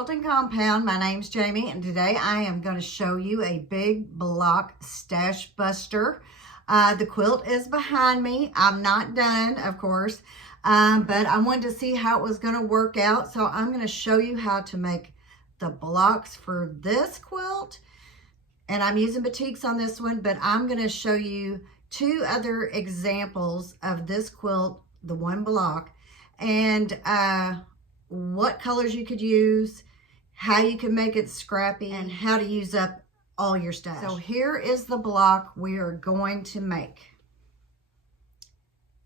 Quilting Compound. My name's Jamie, and today I am going to show you a big block stash buster. The quilt is behind me. I'm not done, of course, but I wanted to see how it was going to work out. So I'm going to show you how to make the blocks for this quilt. And I'm using batiks on this one, but I'm going to show you two other examples of this quilt, the one block, and what colors you could use, how you can make it scrappy, and how to use up all your stash. So here is the block we are going to make.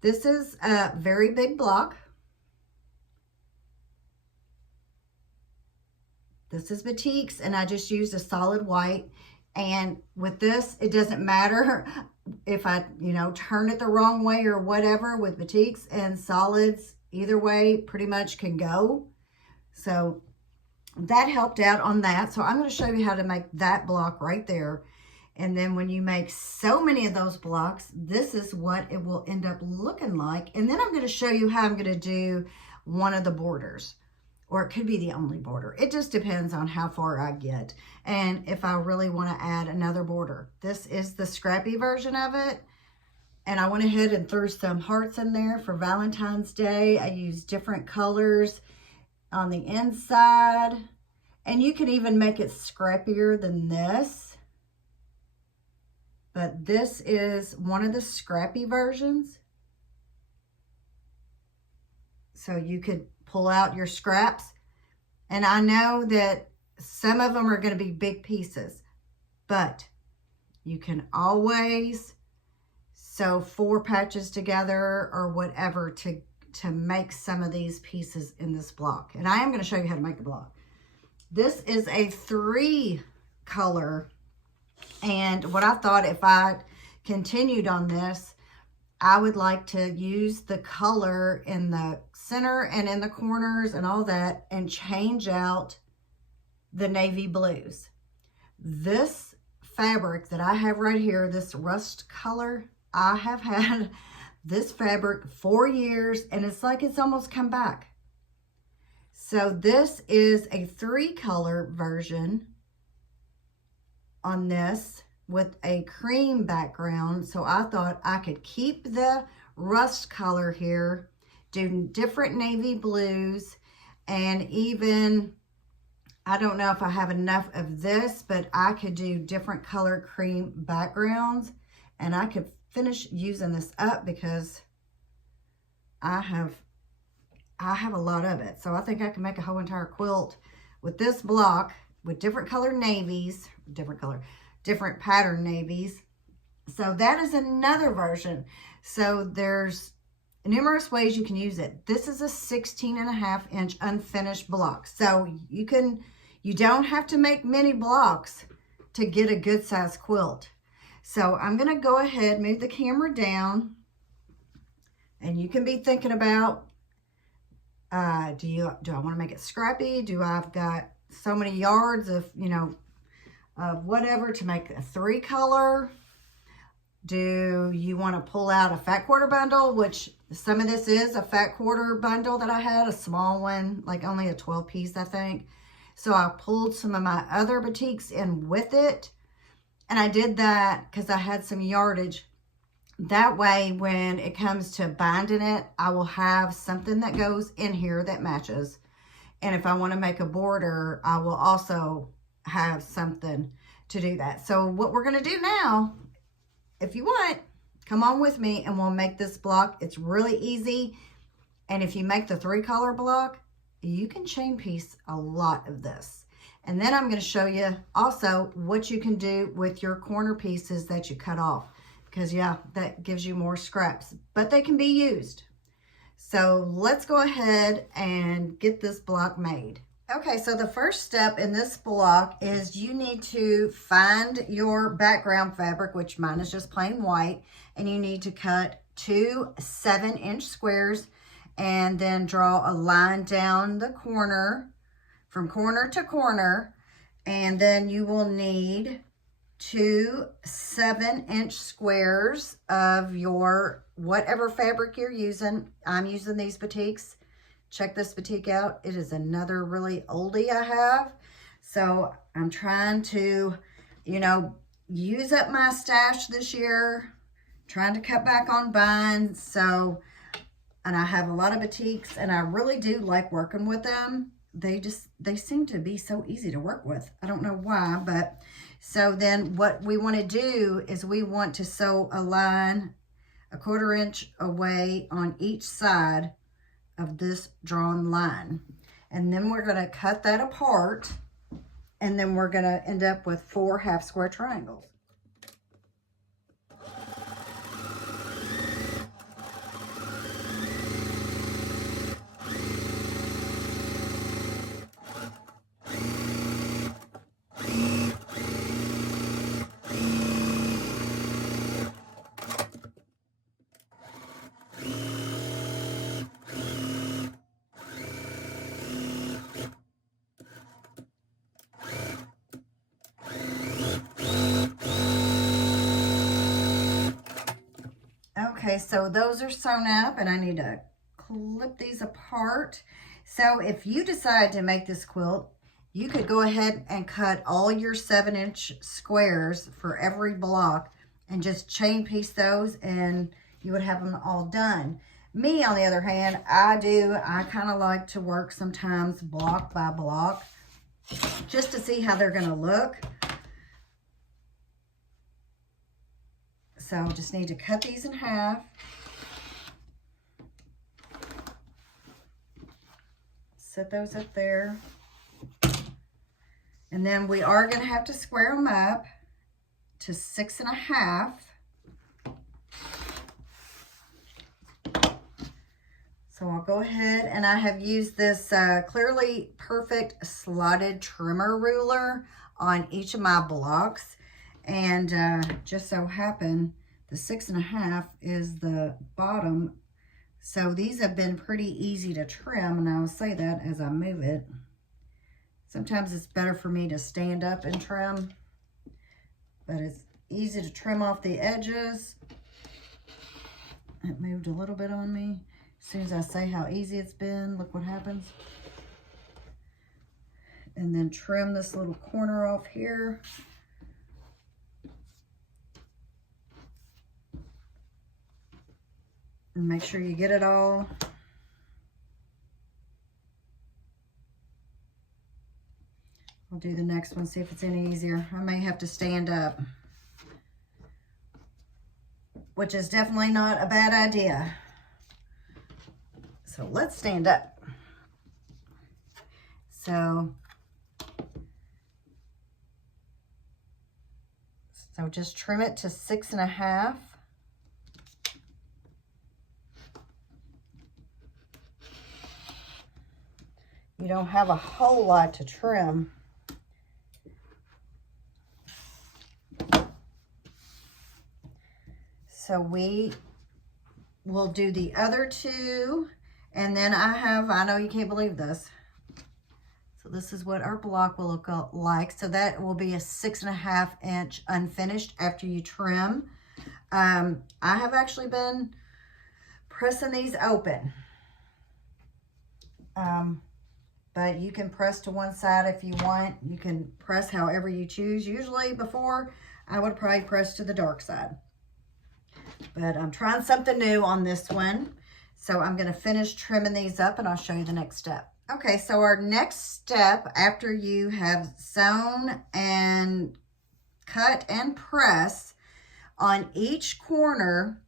This is a very big block. This is batiks, and I just used a solid white. And with this, it doesn't matter if I, turn it the wrong way or whatever. With batiks and solids, either way pretty much can go. So that helped out on that. So I'm going to show you how to make that block right there. And then when you make so many of those blocks, this is what it will end up looking like. And then I'm going to show you how I'm going to do one of the borders. Or it could be the only border. It just depends on how far I get. And if I really want to add another border. This is the scrappy version of it. And I went ahead and threw some hearts in there for Valentine's Day. I used different colors on the inside. And you can even make it scrappier than this. But this is one of the scrappy versions. So you could pull out your scraps. And I know that some of them are going to be big pieces. But you can always sew 4 patches together or whatever to make some of these pieces in this block. And I am going to show you how to make the block. This is a 3 color. And what I thought, if I continued on this, I would like to use the color in the center and in the corners and all that and change out the navy blues. This fabric that I have right here, this rust color, I have had this fabric 4 years and it's like it's almost come back. So this is a 3 color version on this with a cream background. So I thought I could keep the rust color here, do different navy blues, and even, I don't know if I have enough of this, but I could do different color cream backgrounds, and I could finish using this up because I have a lot of it. So I think I can make a whole entire quilt with this block with different color navies, different pattern navies. So that is another version. So there's numerous ways you can use it. This is a 16.5-inch unfinished block. So you don't have to make many blocks to get a good size quilt. So I'm going to go ahead, move the camera down, and you can be thinking about, do I want to make it scrappy? Do I've got so many yards of, of whatever to make a 3 color? Do you want to pull out a fat quarter bundle, which some of this is a fat quarter bundle that I had, a small one, like only a 12 piece, I think. So I pulled some of my other batiks in with it. And I did that because I had some yardage. That way, when it comes to binding it, I will have something that goes in here that matches. And if I want to make a border, I will also have something to do that. So what we're going to do now, if you want, come on with me and we'll make this block. It's really easy. And if you make the 3 color block, you can chain piece a lot of this. And then I'm going to show you also what you can do with your corner pieces that you cut off. Because yeah, that gives you more scraps, but they can be used. So let's go ahead and get this block made. Okay, so the first step in this block is you need to find your background fabric, which mine is just plain white, and you need to cut 2 7-inch squares and then draw a line down the corner from corner to corner, and then you will need 2 7-inch squares of your whatever fabric you're using. I'm using these batiks check this batik out. It is another really oldie I have. So I'm trying to, you know, use up my stash this year, trying to cut back on buying. So, and I have a lot of batiks, and I really do like working with them. They seem to be so easy to work with. I don't know why, but so then what we want to do is we want to sew a line 1/4 inch away on each side of this drawn line. And then we're going to cut that apart, and then we're going to end up with 4 half square triangles. Okay, so those are sewn up, and I need to clip these apart. So if you decide to make this quilt, you could go ahead and cut all your 7-inch squares for every block and just chain piece those, and you would have them all done. Me, on the other hand, I kind of like to work sometimes block by block just to see how they're going to look. So just need to cut these in half. Set those up there. And then we are going to have to square them up to 6.5. So I'll go ahead, and I have used this Clearly Perfect slotted trimmer ruler on each of my blocks. And just so happened, the 6.5 is the bottom. So these have been pretty easy to trim, and I'll say that as I move it. Sometimes it's better for me to stand up and trim, but it's easy to trim off the edges. It moved a little bit on me. As soon as I say how easy it's been, look what happens. And then trim this little corner off here. And make sure you get it all. I'll do the next one, see if it's any easier. I may have to stand up, which is definitely not a bad idea. So let's stand up. So just trim it to 6.5. You don't have a whole lot to trim. So we will do the other 2. And then I know you can't believe this. So this is what our block will look like. So that will be a 6.5 inch unfinished after you trim. I have actually been pressing these open. But you can press to one side if you want. You can press however you choose. Usually before, I would probably press to the dark side. But I'm trying something new on this one. So I'm going to finish trimming these up, and I'll show you the next step. Okay, so our next step after you have sewn and cut and press on each corner,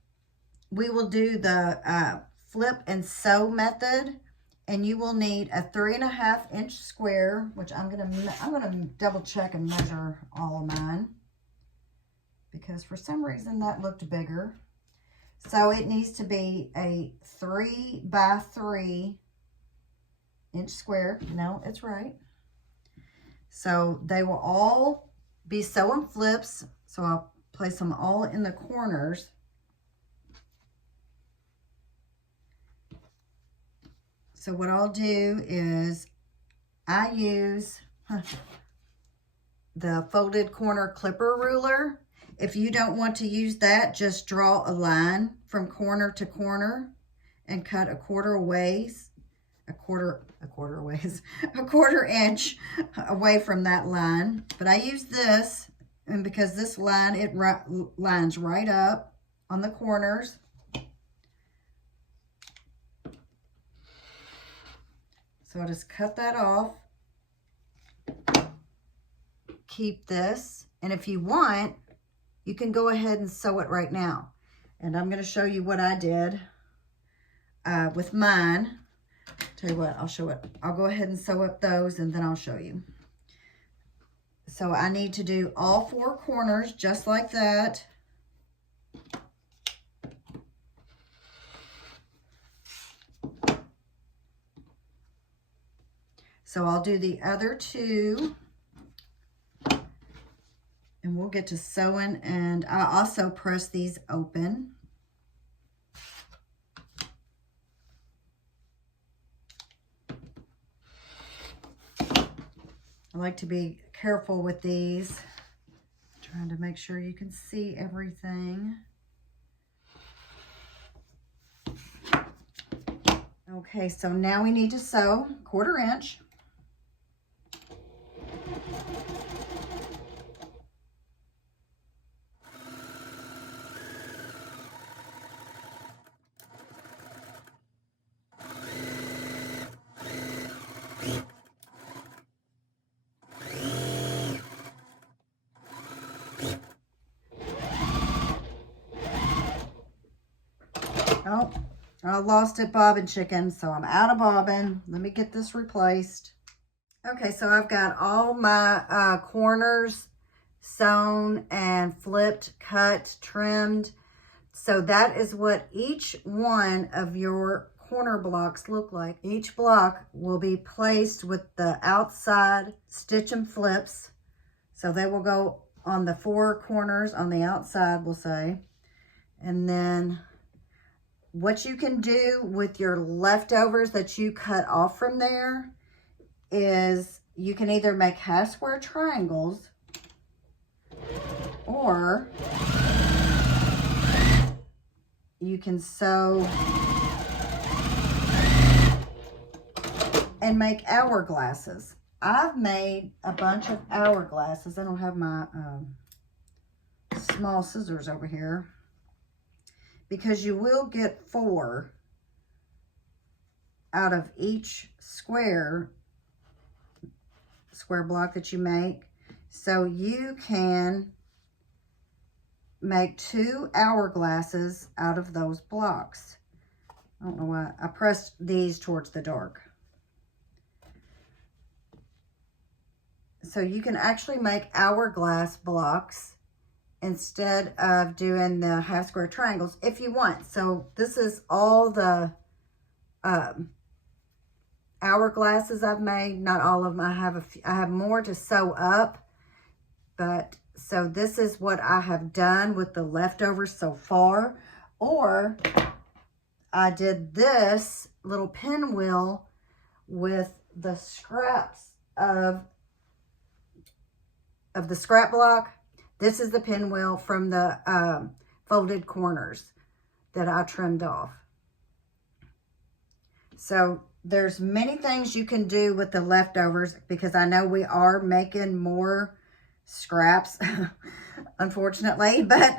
we will do the flip and sew method. And you will need a 3.5 inch square, which I'm gonna double check and measure all of mine, because for some reason that looked bigger. So it needs to be a 3 by 3 inch square. No, it's right. So they will all be sew and flips. So I'll place them all in the corners. So what I'll do is I use the folded corner clipper ruler. If you don't want to use that, just draw a line from corner to corner and cut 1/4 ways a quarter inch away from that line. But I use this, and because this line, it lines right up on the corners. So I'll just cut that off. Keep this, and if you want, you can go ahead and sew it right now. And I'm going to show you what I did with mine. Tell you what, I'll show it. I'll go ahead and sew up those, and then I'll show you. So I need to do all 4 corners just like that. So I'll do the other 2. And we'll get to sewing, and I also press these open. I like to be careful with these, trying to make sure you can see everything. Okay, so now we need to sew 1/4 inch. Oh, I lost it bobbin chicken, so I'm out of bobbin. Let me get this replaced. Okay, so I've got all my corners sewn and flipped, cut, trimmed. So that is what each one of your corner blocks look like. Each block will be placed with the outside stitch and flips. So they will go on the 4 corners on the outside, we'll say. And then what you can do with your leftovers that you cut off from there is you can either make half square triangles, or you can sew and make hourglasses. I've made a bunch of hourglasses. I don't have my small scissors over here, because you will get 4 out of each square block that you make. So you can make 2 hourglasses out of those blocks. I don't know why I pressed these towards the dark. So you can actually make hourglass blocks instead of doing the half square triangles if you want. So this is all the hourglasses I've made. Not all of them. I have more to sew up, but so this is what I have done with the leftovers so far. Or I did this little pinwheel with the scraps of the scrap block. This is the pinwheel from the folded corners that I trimmed off. So there's many things you can do with the leftovers, because I know we are making more scraps, unfortunately, but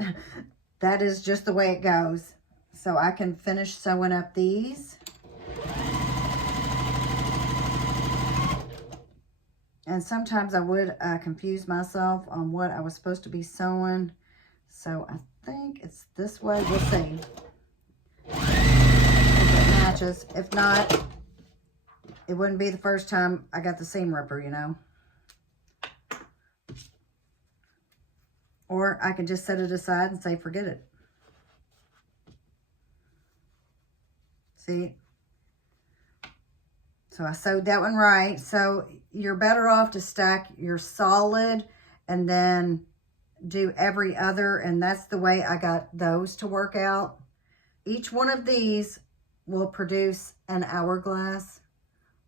that is just the way it goes. So I can finish sewing up these. And sometimes I would confuse myself on what I was supposed to be sewing. So I think it's this way. We'll see if it matches. If not, it wouldn't be the first time I got the seam ripper, you know. Or I can just set it aside and say, forget it. See? So I sewed that one right. So you're better off to stack your solid and then do every other. And that's the way I got those to work out. Each one of these will produce an hourglass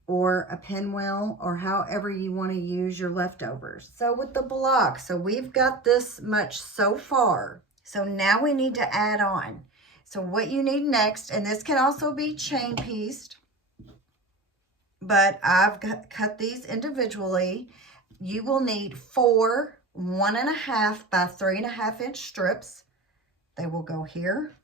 or a pinwheel, or however you want to use your leftovers. So with the block, so we've got this much so far. So now we need to add on. So what you need next, and this can also be chain pieced. but I've cut these individually. You will need 4 1.5 by 3.5 inch strips. They will go here.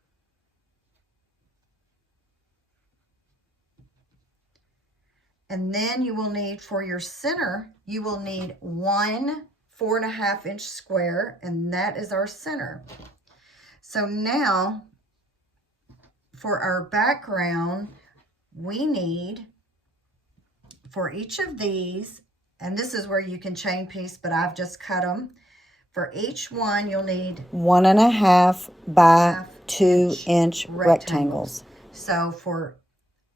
And then you will need, for your center, you will need 1 4.5 inch square, and that is our center. So now, for our background, we need, for each of these, and this is where you can chain piece, but I've just cut them. For each one, you'll need 1.5 by 2 inch rectangles. So for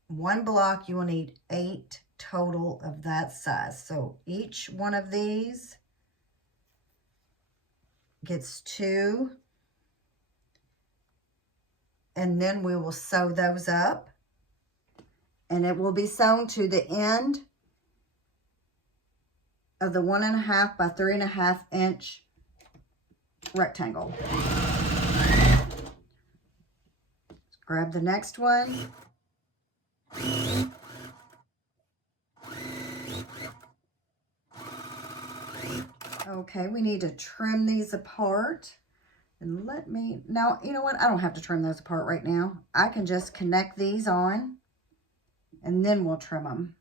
one block, you will need 8 total of that size. So each one of these gets 2. And then we will sew those up. And it will be sewn to the end of the 1.5 by 3.5 inch rectangle. Grab the next one. Okay, we need to trim these apart. And let me, now, you know what? I don't have to trim those apart right now. I can just connect these on and then we'll trim them.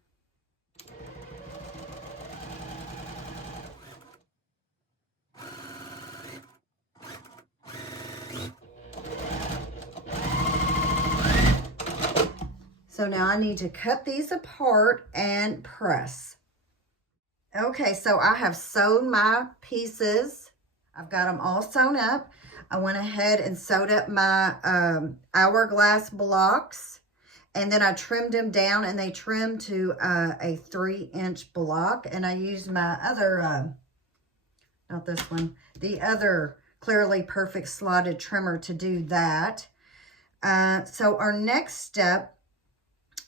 So now I need to cut these apart and press. Okay, so I have sewn my pieces. I've got them all sewn up. I went ahead and sewed up my hourglass blocks, and then I trimmed them down, and they trimmed to a 3-inch block. And I used my other, not this one, the other Clearly Perfect slotted trimmer to do that. So our next step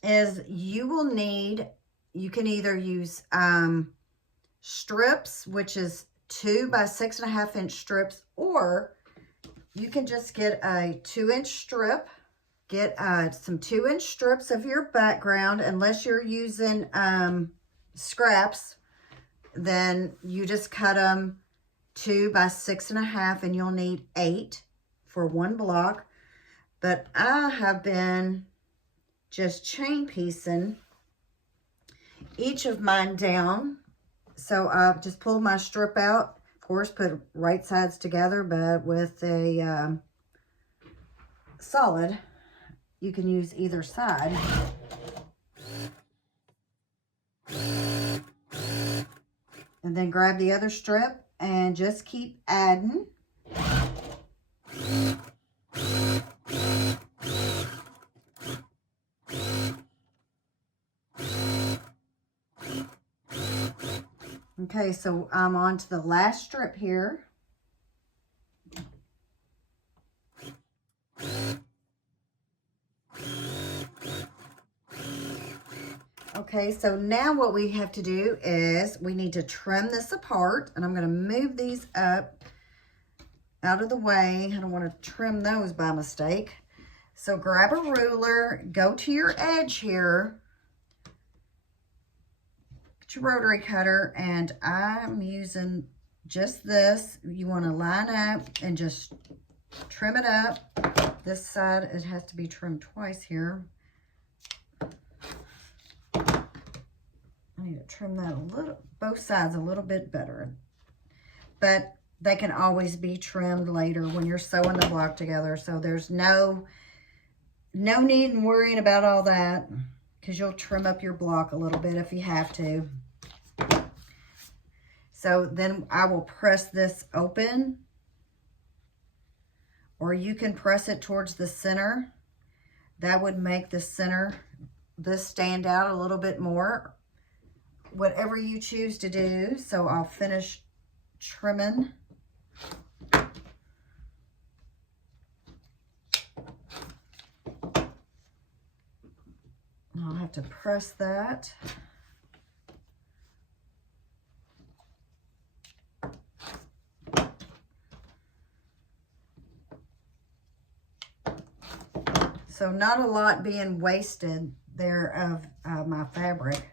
is you will need, you can either use strips, which is 2 by 6.5 inch strips, or you can just get a 2-inch strip. Get some 2-inch strips of your background. Unless you're using scraps, then you just cut them 2 by 6.5, and you'll need 8 for one block. But I have been just chain piecing each of mine down. So I've just pulled my strip out. Of course, put right sides together, but with a solid, you can use either side. And then grab the other strip and just keep adding. Okay, so I'm on to the last strip here. Okay, so now what we have to do is we need to trim this apart, and I'm going to move these up out of the way. I don't want to trim those by mistake. So grab a ruler, go to your edge here, get your rotary cutter, and I'm using just this. You want to line up and just trim it up. This side, it has to be trimmed twice here. I need to trim that a little, both sides a little bit better. But they can always be trimmed later when you're sewing the block together. So there's no need in worrying about all that, because you'll trim up your block a little bit if you have to. So then I will press this open, or you can press it towards the center. That would make the center, this stand out a little bit more. Whatever you choose to do. So I'll finish trimming. I'll have to press that. So not a lot being wasted there of my fabric.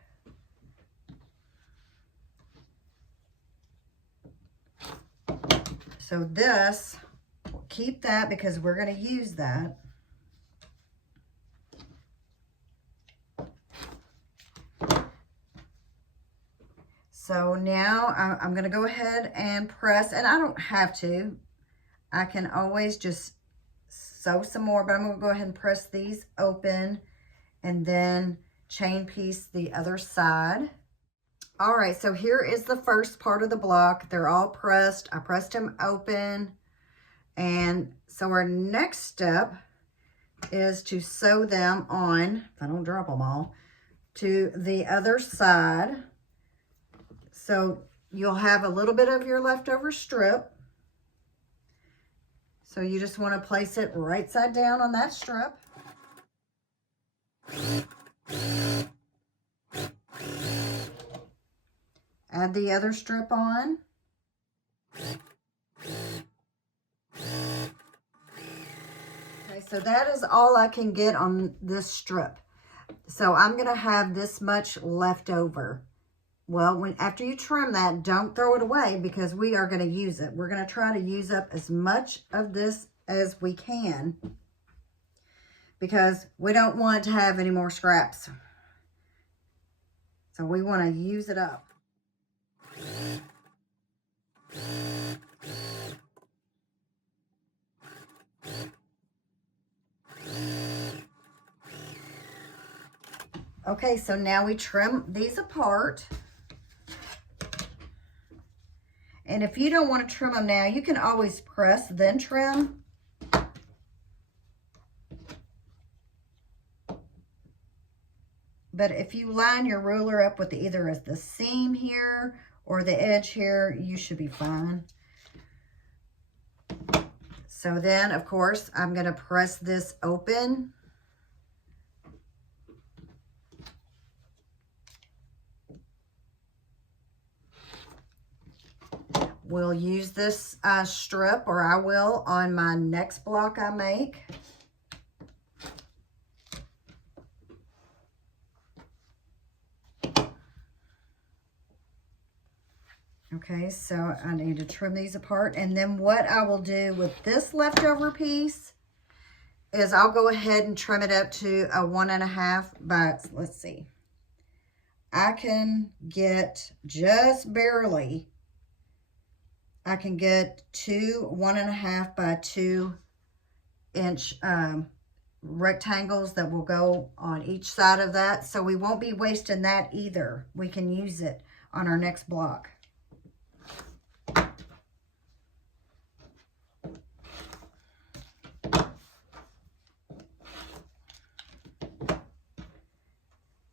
So this, we'll keep that because we're going to use that. So now I'm going to go ahead and press, and I don't have to. I can always just sew some more, but I'm going to go ahead and press these open and then chain piece the other side. All right, so here is the first part of the block. They're all pressed. I pressed them open. And so our next step is to sew them on, if I don't drop them all, to the other side. So you'll have a little bit of your leftover strip. So you just want to place it right side down on that strip. Add the other strip on. Okay, so that is all I can get on this strip. So I'm going to have this much left over. Well, after you trim that, don't throw it away because we are going to use it. We're going to try to use up as much of this as we can because we don't want to have any more scraps. So we want to use it up. Okay, so now we trim these apart. And if you don't want to trim them now, you can always press, then trim. But if you line your ruler up with either as the seam here or the edge here, you should be fine. So then, of course, I'm going to press this open. We'll use this strip, or I will, on my next block I make. Okay, so I need to trim these apart. And then what I will do with this leftover piece is I'll go ahead and trim it up to a 1.5 by, let's see. I can get just barely, I can get 2 1.5 by 2 inch rectangles that will go on each side of that. So we won't be wasting that either. We can use it on our next block.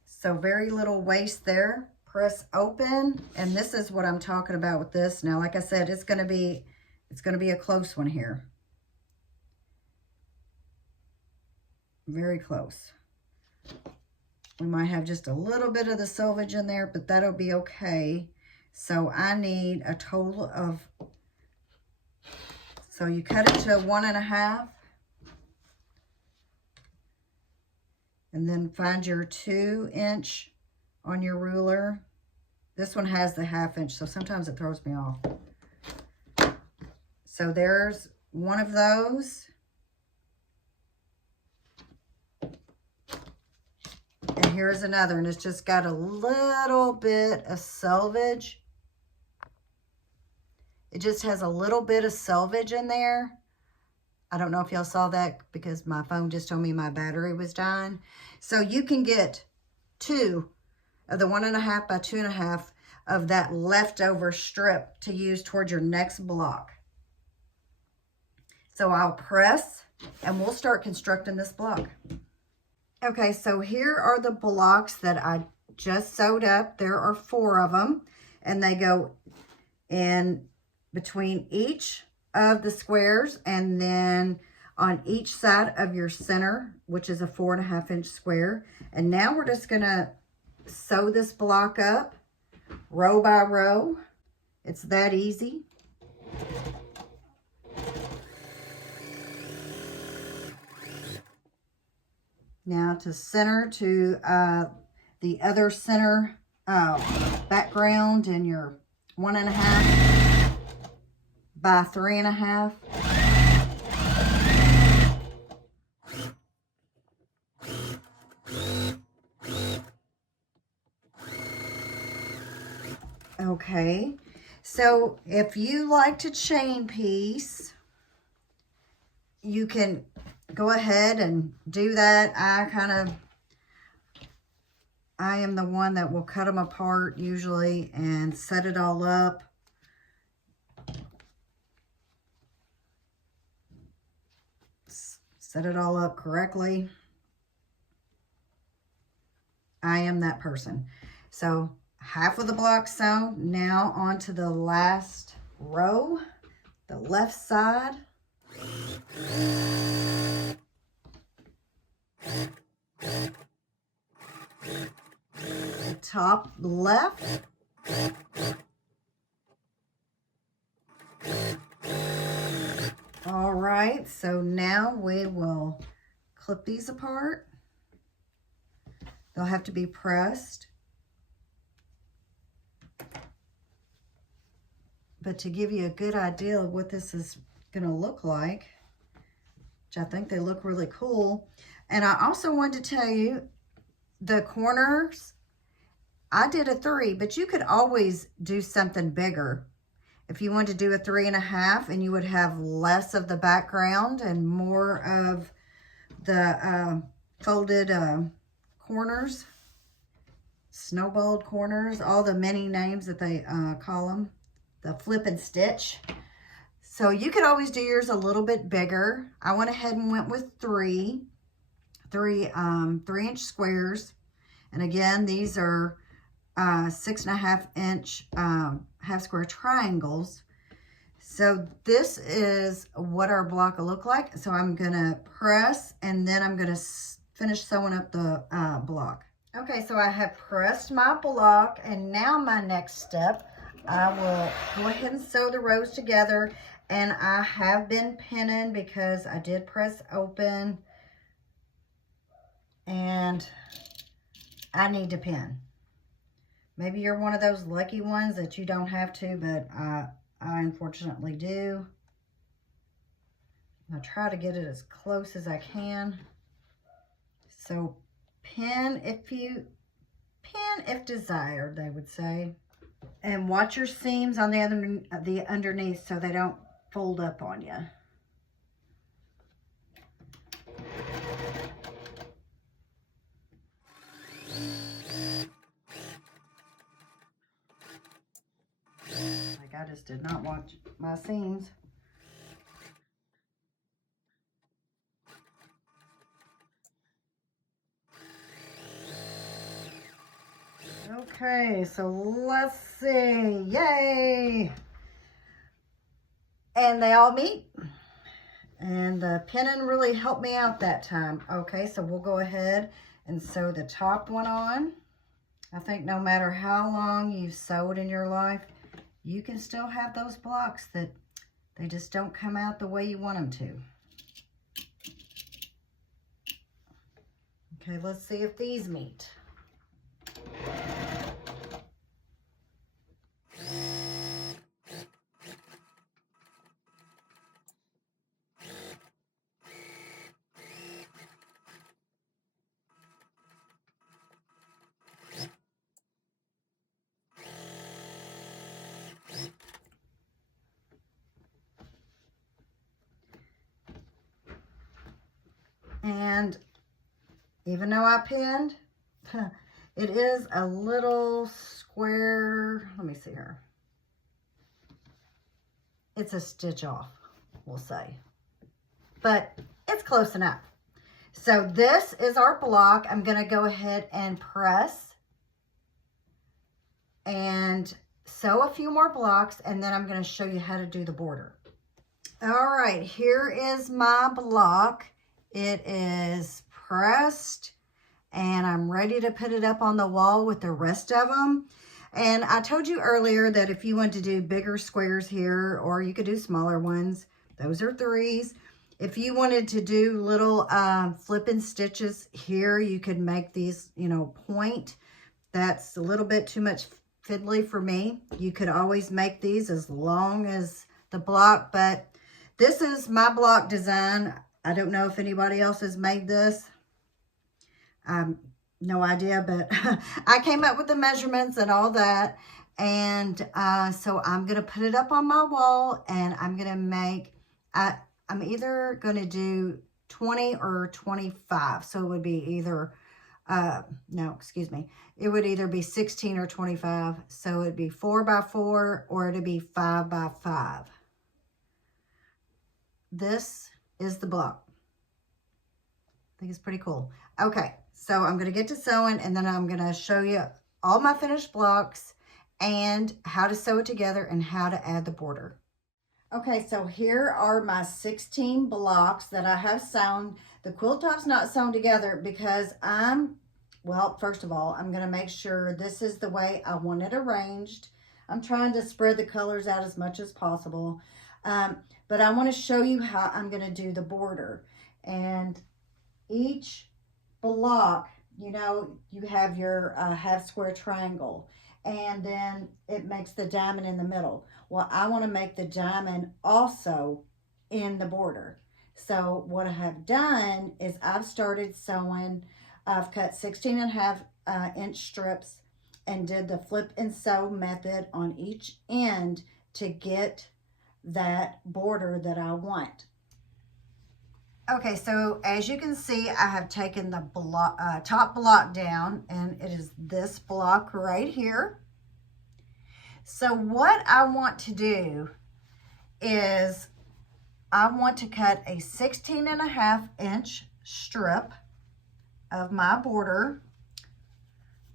So very little waste there. Press open, and this is what I'm talking about with this. Now, like I said, it's gonna be a close one here. Very close. We might have just a little bit of the selvage in there, but that'll be okay. So I need a total of, so you cut it to 1.5. And then find your 2 inch on your ruler. This one has the 1/2 inch, so sometimes it throws me off. So there's one of those. And here's another, and it's just got a little bit of selvage. It just has a little bit of selvage in there. I don't know if y'all saw that because my phone just told me my battery was dying. So you can get 2 of the 1.5 by 2.5 of that leftover strip to use towards your next block. So I'll press and we'll start constructing this block. Okay, so here are the blocks that I just sewed up. There are 4 of them, and they go in between each of the squares and then on each side of your center, which is a 4.5 inch square. And now we're just gonna sew this block up row by row. It's that easy. Now to center to the other center background in your 1.5. by 3.5. Okay, so if you like to chain piece, you can go ahead and do that. I am the one that will cut them apart usually and set it all up. Set it all up correctly. I am that person. So half of the block sewn. Now onto the last row, the left side. The top left. All right, so now we will clip these apart. They'll have to be pressed. But to give you a good idea of what this is going to look like, which I think they look really cool. And I also wanted to tell you, the corners, I did a 3, but you could always do something bigger. If you wanted to do a 3.5, and you would have less of the background and more of the folded corners, snowballed corners, all the many names that they call them, the flip and stitch. So you could always do yours a little bit bigger. I went ahead and went with 3 3-inch squares. And again, these are 6.5-inch half square triangles. So this is what our block will look like. So I'm gonna press, and then I'm gonna finish sewing up the block. Okay, so I have pressed my block, and now my next step, I will go ahead and sew the rows together. And I have been pinning because I did press open, and I need to pin. Maybe you're one of those lucky ones that you don't have to, but I unfortunately do. I'll try to get it as close as I can. So pin if desired, they would say. And watch your seams on the underneath so they don't fold up on you. Like, I just did not watch my seams. Okay, so let's see. Yay! And they all meet. And the pinning really helped me out that time. Okay, so we'll go ahead and sew the top one on. I think no matter how long you've sewed in your life, you can still have those blocks that they just don't come out the way you want them to. Okay, let's see if these meet. And even though I pinned, it is a little square. Let me see here. It's a stitch off, we'll say. But it's close enough. So this is our block. I'm going to go ahead and press and sew a few more blocks, and then I'm going to show you how to do the border. All right, here is my block. It is pressed, and I'm ready to put it up on the wall with the rest of them. And I told you earlier that if you want to do bigger squares here, or you could do smaller ones, those are 3s. If you wanted to do little flipping stitches here, you could make these, point. That's a little bit too much fiddly for me. You could always make these as long as the block, but this is my block design. I don't know if anybody else has made this. No idea, but I came up with the measurements and all that. And so I'm going to put it up on my wall, and I'm going to make, I'm either going to do 20 or 25. So it would be either, no, excuse me. It would either be 16 or 25. So it'd be 4 by 4 or it'd be 5 by 5. This is the block. I think it's pretty cool. Okay, so I'm going to get to sewing, and then I'm going to show you all my finished blocks and how to sew it together and how to add the border. Okay, so here are my 16 blocks that I have sewn. The quilt top's not sewn together because well, first of all, I'm going to make sure this is the way I want it arranged. I'm trying to spread the colors out as much as possible. But I want to show you how I'm going to do the border. And each block, you know, you have your half square triangle, and then it makes the diamond in the middle. Well, I want to make the diamond also in the border. So what I have done is I've started sewing. I've cut 16.5 inch strips and did the flip and sew method on each end to get that border that I want. Okay, so as you can see, I have taken the block, top block down, and it is this block right here. So what I want to do is I want to cut a 16.5 inch strip of my border,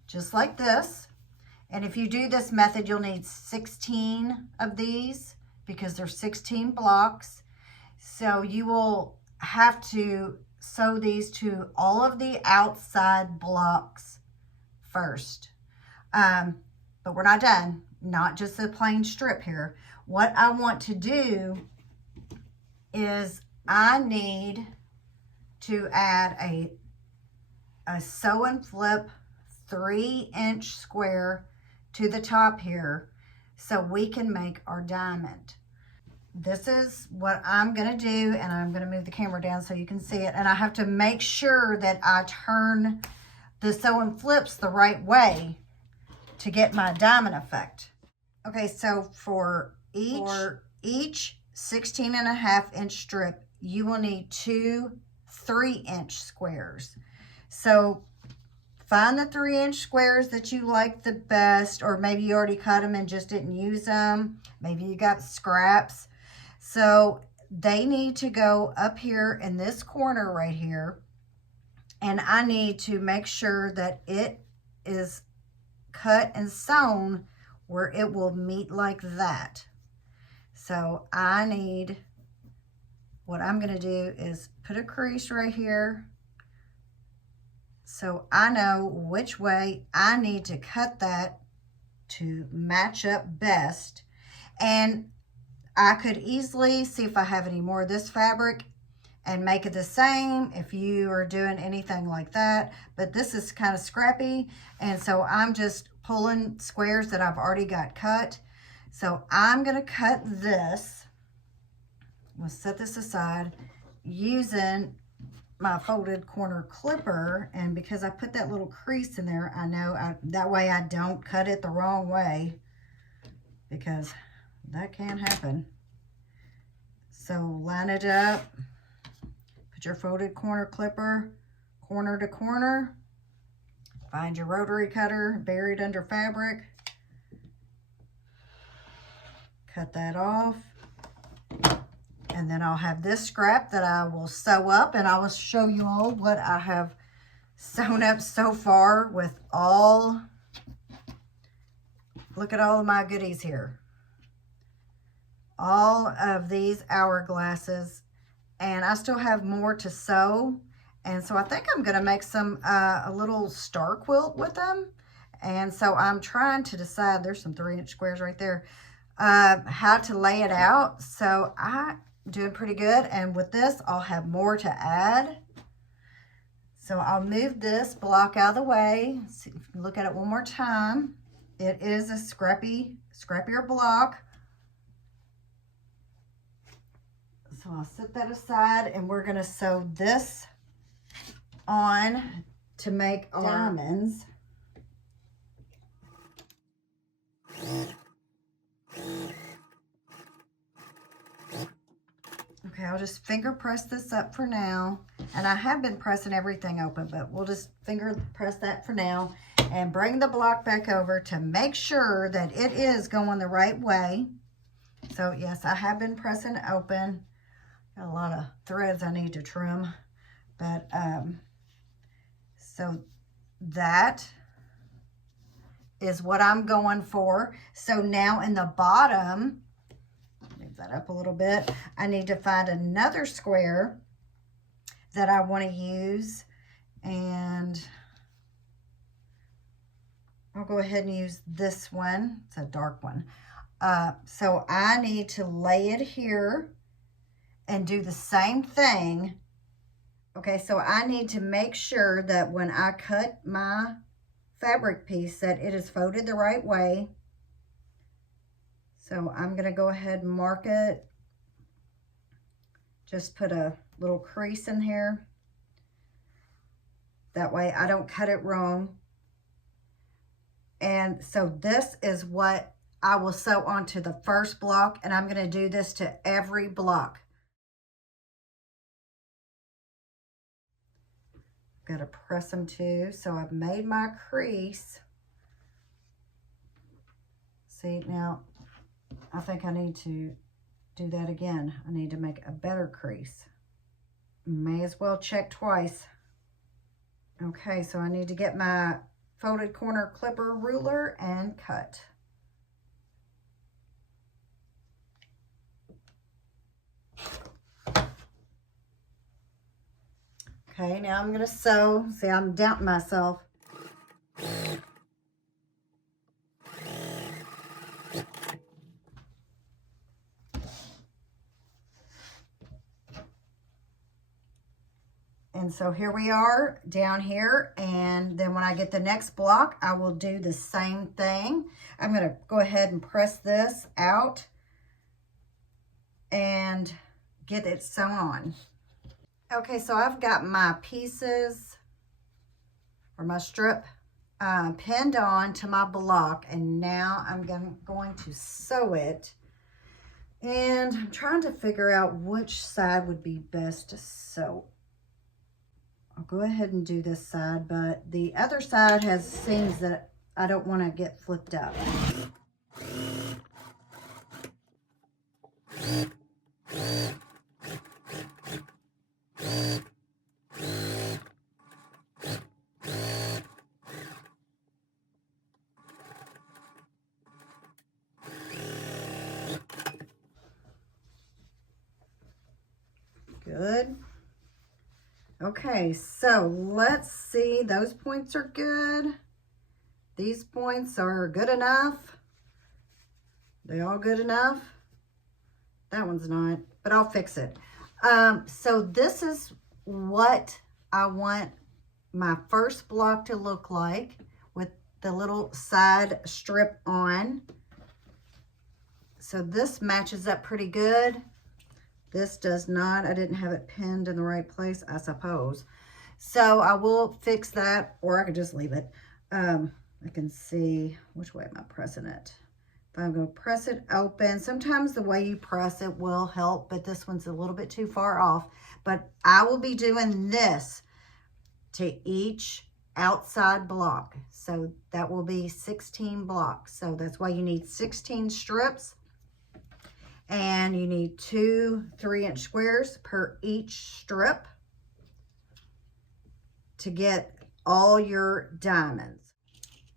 just like this. And if you do this method, you'll need 16 of these because there's 16 blocks. So you will have to sew these to all of the outside blocks first. But we're not done, not just a plain strip here. What I want to do is I need to add a sew and flip 3-inch square to the top here so we can make our diamond. This is what I'm going to do, and I'm going to move the camera down so you can see it. And I have to make sure that I turn the sew and flips the right way to get my diamond effect. Okay, so for each 16.5 inch strip, you will need 2 3-inch squares. So find the 3-inch squares that you like the best, or maybe you already cut them and just didn't use them. Maybe you got scraps. So they need to go up here in this corner right here. And I need to make sure that it is cut and sewn where it will meet like that. So I need, what I'm going to do is put a crease right here so I know which way I need to cut that to match up best. And I could easily see if I have any more of this fabric and make it the same if you are doing anything like that. But this is kind of scrappy, and so I'm just pulling squares that I've already got cut. So I'm going to cut this. We'll set this aside using my folded corner clipper, and because I put that little crease in there, I know that way I don't cut it the wrong way, because that can happen. So line it up, put your folded corner clipper corner to corner, find your rotary cutter buried under fabric, cut that off. And then I'll have this scrap that I will sew up, and I will show you all what I have sewn up so far with all, look at all of my goodies here. All of these hourglasses, and I still have more to sew. And so I think I'm gonna make some, a little star quilt with them. And so I'm trying to decide, there's some 3-inch squares right there, how to lay it out. So I'm doing pretty good, and with this I'll have more to add. So I'll move this block out of the way. See if you can look at it one more time. It is a scrappier block. So I'll set that aside, and we're going to sew this on to make our diamonds. Okay, I'll just finger press this up for now. And I have been pressing everything open, but we'll just finger press that for now and bring the block back over to make sure that it is going the right way. So yes, I have been pressing open. Got a lot of threads I need to trim, but so that is what I'm going for. So now in the bottom, move that up a little bit, I need to find another square that I want to use, and I'll go ahead and use this one. It's a dark one. So I need to lay it here and do the same thing. Okay, so I need to make sure that when I cut my fabric piece that it is folded the right way. So I'm going to go ahead and mark it. Just put a little crease in here. That way I don't cut it wrong. And so this is what I will sew onto the first block, and I'm going to do this to every block. Got to press them too. So I've made my crease. See, now I think I need to do that again. I need to make a better crease. May as well check twice. Okay, so I need to get my folded corner clipper ruler and cut. Okay, now I'm going to sew. See, I'm doubting myself. And so here we are down here, and then when I get the next block, I will do the same thing. I'm going to go ahead and press this out and get it sewn on. Okay, so I've got my pieces or my strip pinned on to my block, and now I'm going to sew it. And I'm trying to figure out which side would be best to sew. I'll go ahead and do this side, but the other side has seams that I don't want to get flipped up. Good. Okay, so let's see. Those points are good. These points are good enough. They all good enough? That one's not, but I'll fix it. So this is what I want my first block to look like with the little side strip on. So this matches up pretty good. This does not. I didn't have it pinned in the right place, I suppose. So I will fix that, or I could just leave it. I can see which way am I pressing it. If I'm going to press it open, sometimes the way you press it will help, but this one's a little bit too far off. But I will be doing this to each outside block. So that will be 16 blocks. So that's why you need 16 strips. And you need 2 3-inch squares per each strip to get all your diamonds.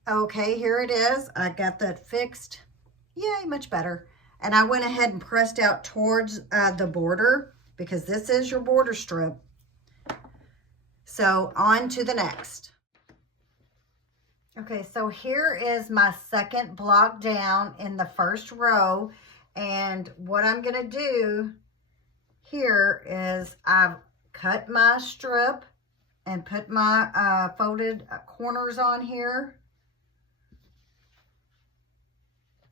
Okay, here it is. I got that fixed. Yay, much better. And I went ahead and pressed out towards the border because this is your border strip. So on to the next. Okay, so here is my second block down in the first row. And what I'm going to do here is I've cut my strip and put my folded corners on here.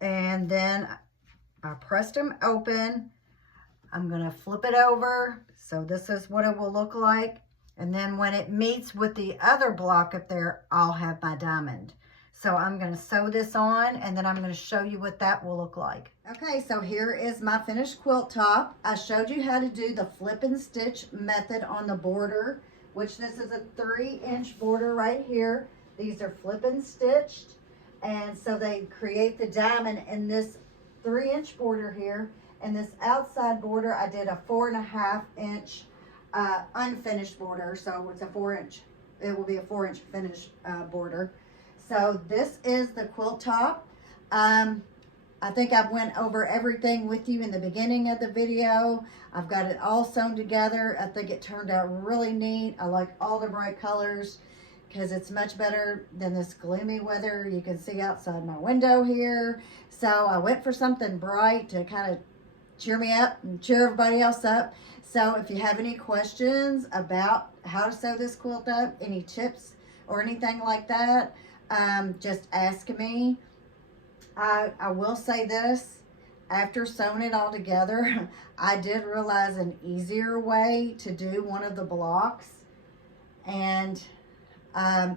And then I pressed them open. I'm going to flip it over. So this is what it will look like. And then when it meets with the other block up there, I'll have my diamond. So I'm going to sew this on, and then I'm going to show you what that will look like. Okay, so here is my finished quilt top. I showed you how to do the flip and stitch method on the border, which this is a 3-inch border right here. These are flip and stitched, and so they create the diamond in this 3-inch border here. And this outside border, I did a 4.5-inch unfinished border, so it's a 4-inch. It will be a 4-inch finished border. So this is the quilt top. I think I went over everything with you in the beginning of the video. I've got it all sewn together. I think it turned out really neat. I like all the bright colors because it's much better than this gloomy weather you can see outside my window here. So I went for something bright to kind of cheer me up and cheer everybody else up. So if you have any questions about how to sew this quilt up, any tips or anything like that, just ask me. I will say this, after sewing it all together, I did realize an easier way to do one of the blocks, and I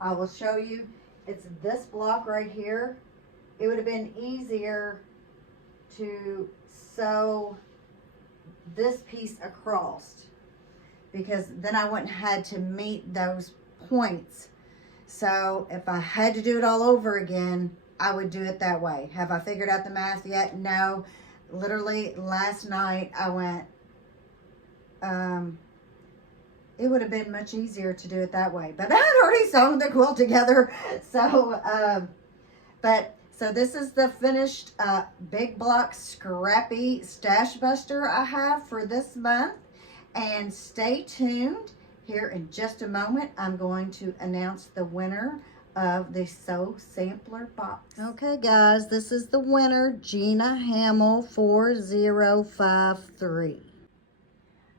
will show you. It's this block right here. It would have been easier to sew this piece across, because then I wouldn't have had to meet those points. So if I had to do it all over again, I would do it that way. Have I figured out the math yet? No. Literally last night I went, it would have been much easier to do it that way, but I had already sewn the quilt together. So, so this is the finished big block Scrappy stash buster I have for this month. And stay tuned. Here in just a moment, I'm going to announce the winner of the Sew Sampler box. Okay, guys, this is the winner, Gina Hamill 4053.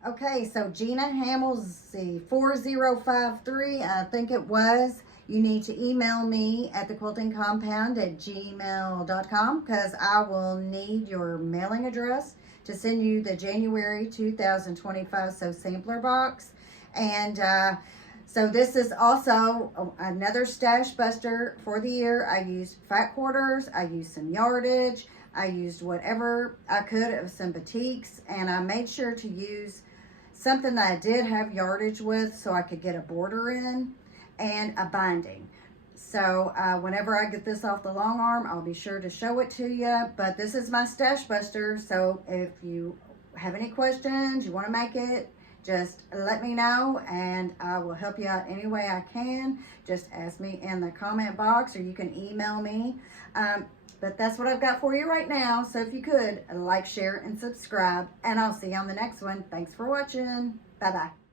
Okay, so Gina Hamill's the 4053, I think it was. You need to email me at thequiltingcompound@gmail.com because I will need your mailing address to send you the January 2025 Sew Sampler box. And so this is also another stash buster for the year. I used fat quarters, I used some yardage, I used whatever I could of some batiks, and I made sure to use something that I did have yardage with so I could get a border in and a binding. So whenever I get this off the long arm, I'll be sure to show it to you. But this is my stash buster, so if you have any questions, you want to make it, just let me know and I will help you out any way I can. Just ask me in the comment box or you can email me. But that's what I've got for you right now. So if you could, like, share, and subscribe. And I'll see you on the next one. Thanks for watching. Bye-bye.